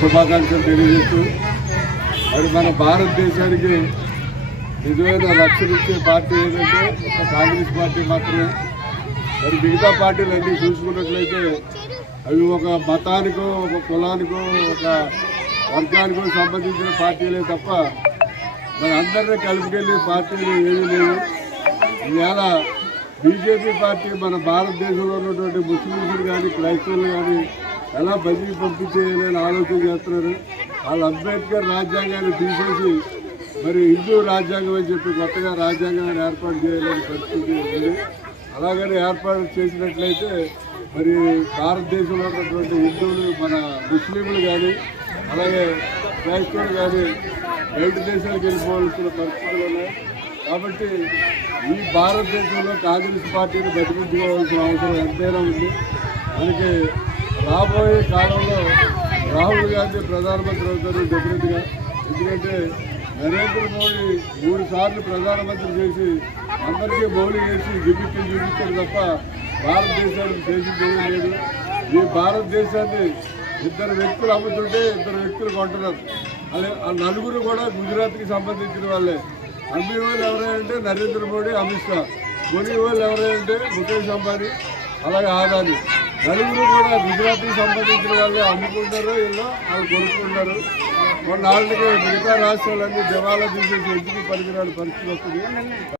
శుభాకాంక్షలు తెలియజేస్తూ మరి మన భారతదేశానికి నిజమైన లక్ష్యం ఇచ్చే పార్టీ ఏంటంటే ఒక కాంగ్రెస్ పార్టీ మాత్రమే మరి మిగతా పార్టీలు అన్నీ చూసుకున్నట్లయితే అవి ఒక మతానికో ఒక కులానికో ఒక వర్గానికో సంబంధించిన పార్టీలే తప్ప మరి అందరినీ కలిపికెళ్ళి పార్టీలు ఏమీ లేవు. ఇవాళ బీజేపీ పార్టీ మన భారతదేశంలో ఉన్నటువంటి ముస్లింలు కానీ క్రైస్తవులు కానీ ఎలా బదిలీ పంపించేయాలని ఆలోచన చేస్తున్నారు. వాళ్ళు అంబేద్కర్ రాజ్యాంగాన్ని తీసేసి మరి హిందూ రాజ్యాంగం అని చెప్పి కొత్తగా రాజ్యాంగాన్ని ఏర్పాటు చేయాలని పరిస్థితి ఉంది. అలాగని ఏర్పాటు చేసినట్లయితే మరి భారతదేశంలో ఉన్నటువంటి హిందువులు మన ముస్లింలు కానీ అలాగే క్రైస్తవులు కానీ బయట దేశాలకు వెళ్ళిపోవాల్సిన పరిస్థితులు ఉన్నాయి. కాబట్టి ఈ భారతదేశంలో కాంగ్రెస్ పార్టీని బతికించుకోవాల్సిన అవసరం ఎంతైనా ఉంది. మనకి రాబోయే కాలంలో రాహుల్ గాంధీ ప్రధానమంత్రి అవుతారు డెఫినెట్గా. ఎందుకంటే నరేంద్ర మోడీ మూడు సార్లు ప్రధానమంత్రి చేసి అందరికీ మౌలి వేసి గిమిక్కి చూపించారు తప్ప భారతదేశానికి చేసింది లేదు. ఈ భారతదేశాన్ని ఇద్దరు వ్యక్తులు అమ్ముతుంటే ఇద్దరు వ్యక్తులు కొంటున్నారు. అలా ఆ నలుగురు కూడా గుజరాత్కి సంబంధించిన వాళ్ళే. అమ్మే వాళ్ళు ఎవరంటే నరేంద్ర మోడీ అమిత్ షా. కొని వాళ్ళు ఎవరంటే ముఖేష్ అంబానీ అలాగే ఆదాని. నలుగురు కూడా గుజరాత్కి సంబంధించిన వాళ్ళే. అమ్ముకుంటారు ఇలా వాళ్ళు కొనుక్కుంటారు. కొన్నాళ్ళకి మిగతా రాష్ట్రాలన్నీ జవాలా తీసేసి ఎందుకు పనికిరాని పరిస్థితి వస్తుంది.